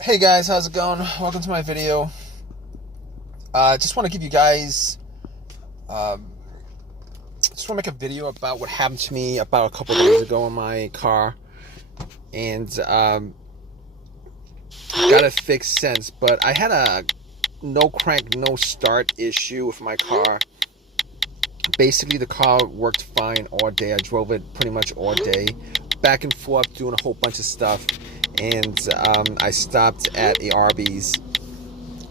Hey guys, how's it going? Welcome to my video. Just want to give you guys, um, just want to make a video about what happened to me about a couple days ago in my car, and got it fixed since. But I had a no crank, no start issue with my car. Basically, the car worked fine all day. I drove it pretty much all day, back and forth, doing a whole bunch of stuff, and I stopped at a Arby's.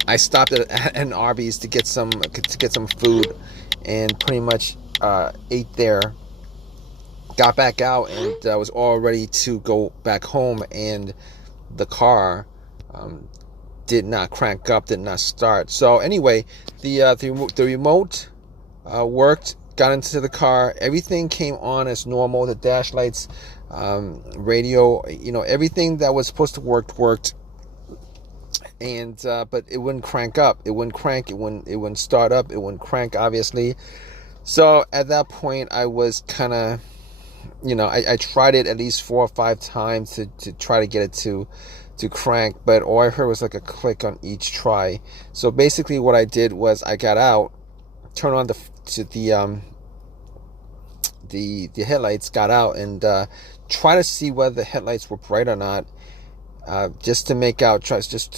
I stopped at an Arby's to get some food, and pretty much ate there. Got back out and was all ready to go back home, and the car um, did not crank up, did not start. So anyway, the remote worked. Got into the car. Everything came on as normal. The dash lights, radio, everything that was supposed to worked. And but it wouldn't crank up, it wouldn't crank, it wouldn't start up, it wouldn't crank, obviously. So at that point I was kind of, I tried it at least 4 or 5 times to try to get it to crank, but all I heard was like a click on each try. So basically what I did was I got out, turned on the headlights, got out, and try to see whether the headlights were bright or not, just to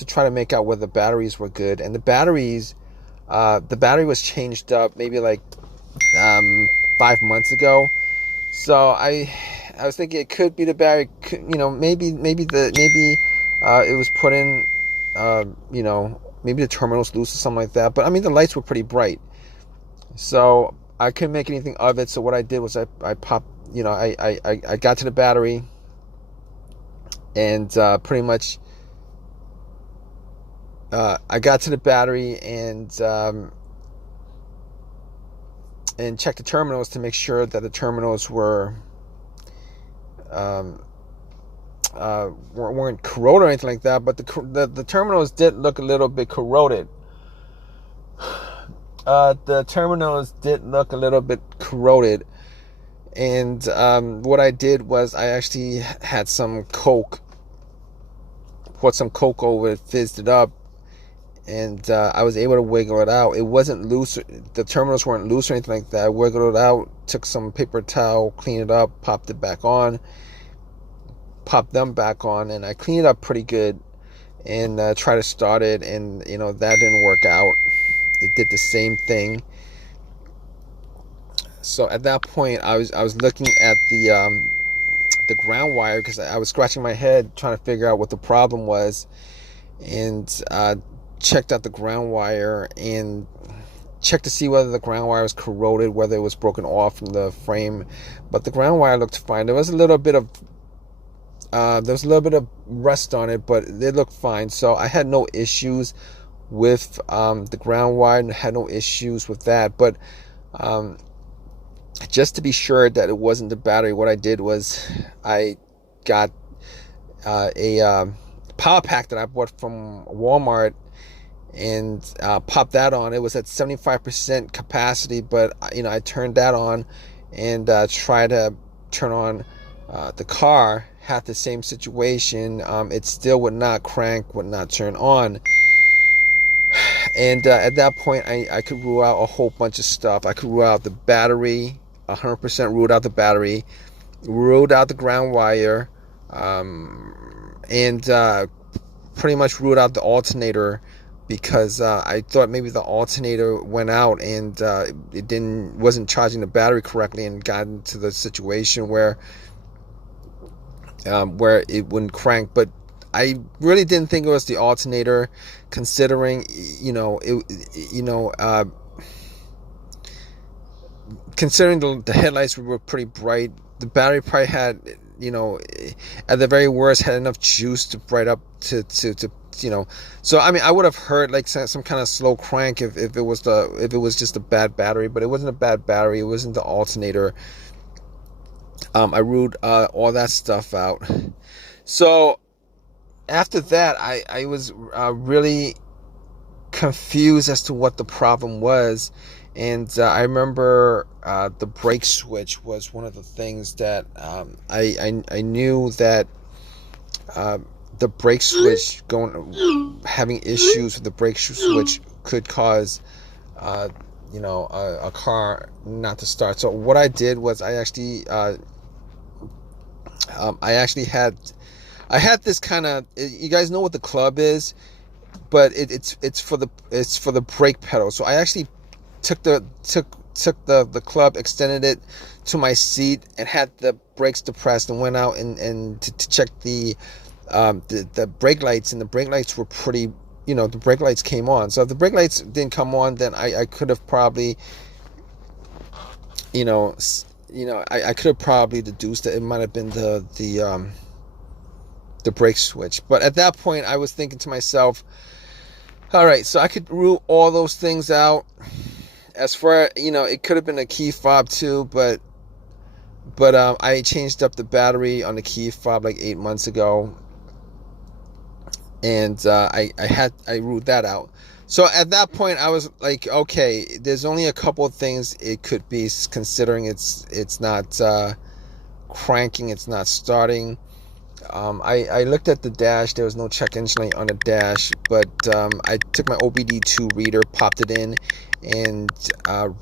try to make out whether the batteries were good. And the battery was changed up maybe like 5 months ago. So I was thinking it could be the battery. Maybe it was put in. Maybe the terminal's loose or something like that. But I mean, the lights were pretty bright, so I couldn't make anything of it. So what I did was I popped. I got to the battery, and pretty much I got to the battery and checked the terminals to make sure that the terminals weren't corroded or anything like that. But the terminals did look a little bit corroded. And what I did was I actually had some Coke, poured some Coke over it, fizzed it up, and I was able to wiggle it out. It wasn't loose. The terminals weren't loose or anything like that. I wiggled it out, took some paper towel, cleaned it up, popped them back on, and I cleaned it up pretty good, and tried to start it, and that didn't work out. It did the same thing. So at that point, I was looking at the ground wire, because I was scratching my head trying to figure out what the problem was, and checked out the ground wire and checked to see whether the ground wire was corroded, whether it was broken off from the frame. But the ground wire looked fine. There was a little bit of rust on it, but it looked fine. So I had no issues with the ground wire, and had no issues with that. But just to be sure that it wasn't the battery, what I did was I got a power pack that I bought from Walmart, and popped that on. It was at 75% capacity, but I turned that on and tried to turn on the car. Had the same situation. It still would not crank, would not turn on. And at that point, I could rule out a whole bunch of stuff. I could rule out the battery, 100% ruled out the battery, ruled out the ground wire, and pretty much ruled out the alternator, because I thought maybe the alternator went out, and it wasn't charging the battery correctly, and got into the situation where it wouldn't crank. But I really didn't think it was the alternator, considering considering the headlights were pretty bright. The battery probably had, at the very worst, had enough juice to bright up to so I mean, I would have heard like some kind of slow crank if it was just a bad battery. But it wasn't a bad battery, it wasn't the alternator. I ruled all that stuff out. So after that, I was really confused as to what the problem was. And I remember the brake switch was one of the things that I knew that the brake switch having issues with the brake switch could cause a car not to start. So what I did was I actually had this kind of, you guys know what the club is, but it's for the brake pedal. So I actually took the club, extended it to my seat, and had the brakes depressed, and went out and to check the brake lights, and the brake lights were pretty, the brake lights came on. So if the brake lights didn't come on, then I could have probably, I could have probably deduced that it might have been the brake switch. But at that point, I was thinking to myself, all right, so I could rule all those things out. As far, it could have been a key fob too, but I changed up the battery on the key fob like 8 months ago, and I ruled that out. So at that point, I was like, okay, there's only a couple of things it could be, considering it's not cranking, it's not starting. I looked at the dash. There was no check engine light on the dash, but I took my OBD2 reader, popped it in, and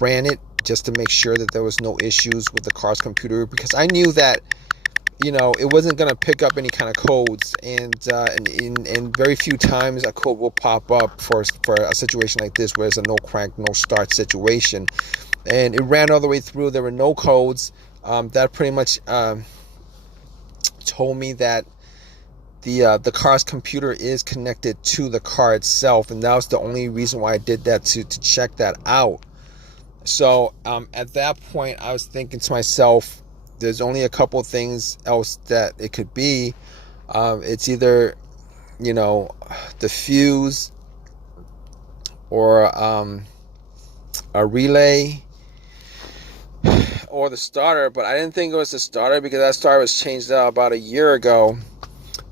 ran it just to make sure that there was no issues with the car's computer, because I knew that it wasn't going to pick up any kind of codes, and very few times a code will pop up for a situation like this where it's a no crank, no start situation. And it ran all the way through. There were no codes. That pretty much told me that the car's computer is connected to the car itself, and that was the only reason why I did that, to check that out. So at that point, I was thinking to myself, there's only a couple of things else that it could be. It's either the fuse, or a relay, or the starter. But I didn't think it was the starter, because that starter was changed out about a year ago.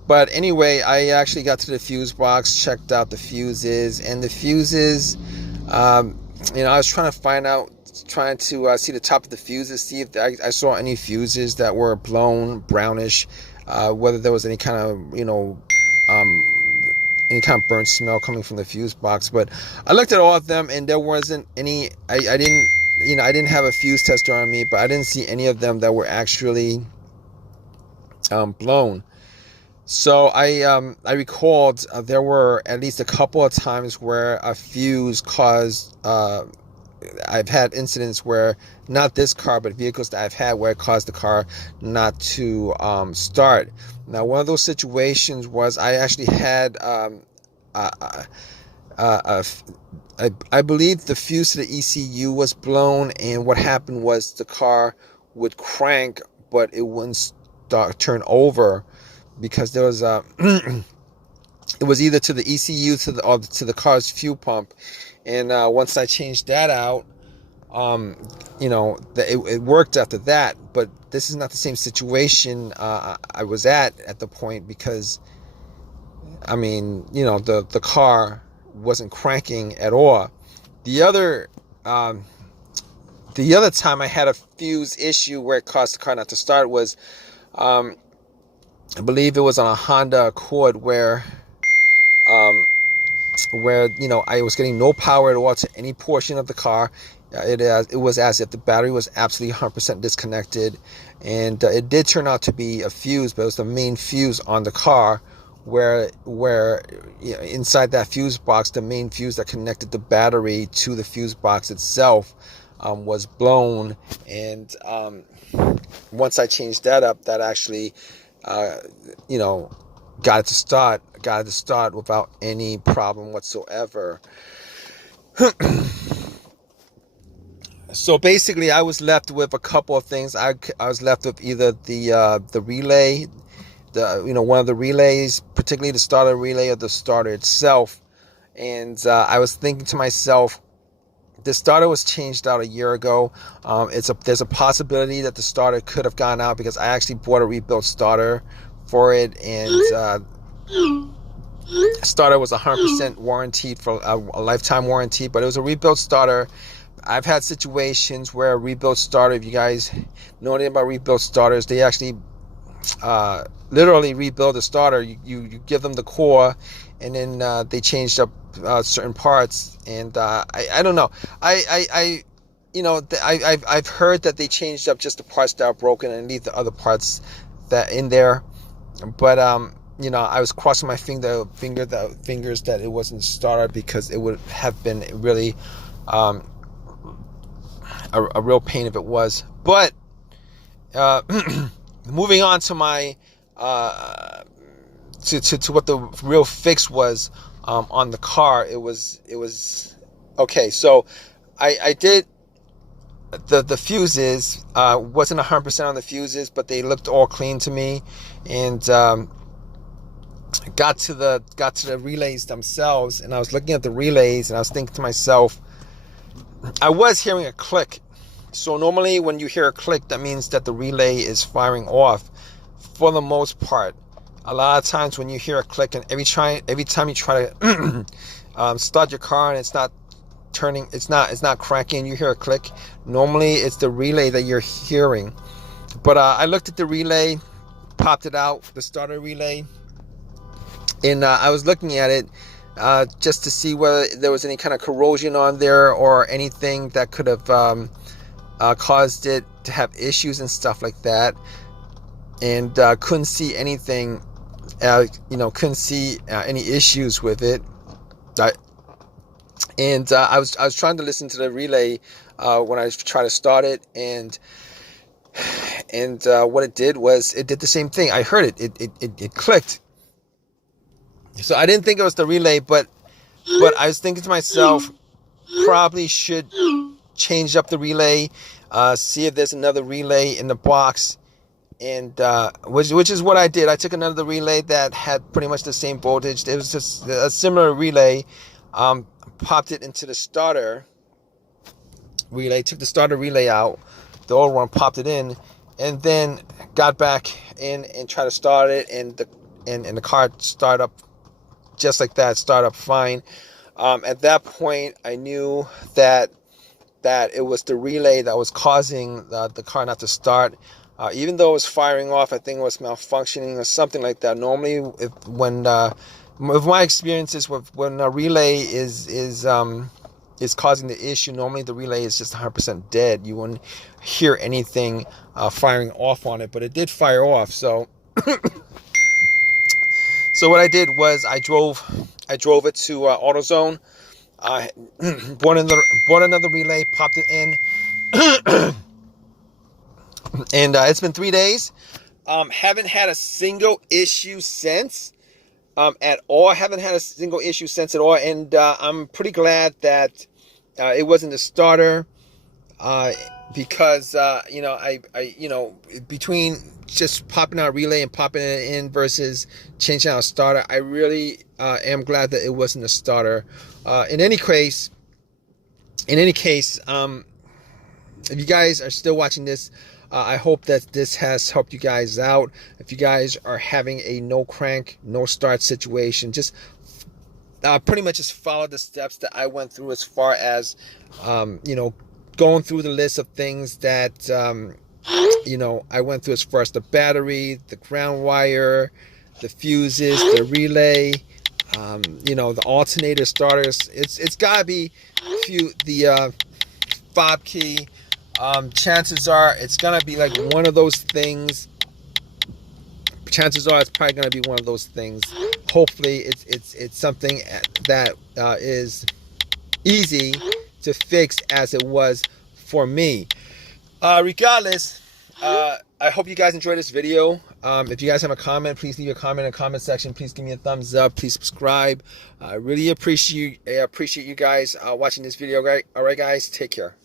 But anyway, I actually got to the fuse box, checked out the fuses, and the fuses, I was trying to see the top of the fuses, see if I saw any fuses that were blown, brownish, whether there was any kind of, any kind of burnt smell coming from the fuse box. But I looked at all of them, and there wasn't any. I didn't have a fuse tester on me, but I didn't see any of them that were actually blown. So I recalled there were at least a couple of times where a fuse caused. I've had incidents where, not this car, but vehicles that I've had, where it caused the car not to start. Now, one of those situations was I actually had I believe the fuse to the ECU was blown, and what happened was the car would crank, but it wouldn't turn over, because there was it was either to the ECU or to the car's fuel pump. And once I changed that out, it worked after that. But this is not the same situation I was at the point, because the car wasn't cranking at all. The other time I had a fuse issue where it caused the car not to start was, I believe it was on a Honda Accord, where I was getting no power at all to any portion of the car. It was as if the battery was absolutely 100% disconnected, and it did turn out to be a fuse, but it was the main fuse on the car, where inside that fuse box, the main fuse that connected the battery to the fuse box itself was blown. And once I changed that up, that actually got it to start without any problem whatsoever. So basically, I was left with a couple of things. I was left with either the relay, one of the relays, particularly the starter relay, or the starter itself. And I was thinking to myself, the starter was changed out a year ago. There's a possibility that the starter could have gone out, because I actually bought a rebuilt starter for it, and starter was 100% warranted, for a lifetime warranty, but it was a rebuilt starter. I've had situations where a rebuilt starter, if you guys know anything about rebuilt starters, they actually literally rebuild the starter. You give them the core, and then they changed up certain parts. And I don't know. I I've heard that they changed up just the parts that are broken and leave the other parts that in there. But I was crossing my fingers that it wasn't a starter, because it would have been really a real pain if it was. But moving on to my to what the real fix was on the car. It was okay. So I did the fuses. Wasn't 100% on the fuses, but they looked all clean to me. And got to the relays themselves, and I was looking at the relays, and I was thinking to myself, I was hearing a click. So normally when you hear a click, that means that the relay is firing off. For the most part, a lot of times when you hear a click, and every time you try to start your car and it's not turning, it's not cranking, you hear a click, normally it's the relay that you're hearing. But I looked at the relay, popped it out, the starter relay, and I was looking at it just to see whether there was any kind of corrosion on there or anything that could have caused it to have issues and stuff like that. And couldn't see anything, couldn't see any issues with it. I was trying to listen to the relay when I was trying to start it, and what it did was it did the same thing. I heard it clicked. So I didn't think it was the relay, but I was thinking to myself, probably should change up the relay, see if there's another relay in the box, and which is what I did. I took another relay that had pretty much the same voltage. It was just a similar relay. Popped it into the starter relay, took the starter relay out, the old one, popped it in, and then got back in and tried to start it, and the car started up just like that, started up fine. At that point, I knew that it was the relay that was causing the car not to start. Even though it was firing off, I think it was malfunctioning or something like that. Normally, with my experiences, when a relay is causing the issue, normally the relay is just 100% dead. You wouldn't hear anything firing off on it, but it did fire off. So what I did was I drove it to AutoZone. Bought another relay, popped it in, and it's been 3 days. Haven't had a single issue since. At all. I haven't had a single issue since at all, and I'm pretty glad that it wasn't a starter, because between just popping out a relay and popping it in versus changing out a starter, I really am glad that it wasn't a starter. In any case, if you guys are still watching this, I hope that this has helped you guys out. If you guys are having a no crank, no start situation, just pretty much just follow the steps that I went through, as far as going through the list of things that I went through, as far as the battery, the ground wire, the fuses, the relay, the alternator starters. It's gotta be the fob key. Chances are it's gonna be like one of those things. Chances are it's probably gonna be one of those things. Hopefully it's something that is easy to fix, as it was for me. Regardless, I hope you guys enjoyed this video. If you guys have a comment, please leave a comment in the comment section. Please give me a thumbs up. Please subscribe. I really appreciate you guys watching this video. All right, guys, take care.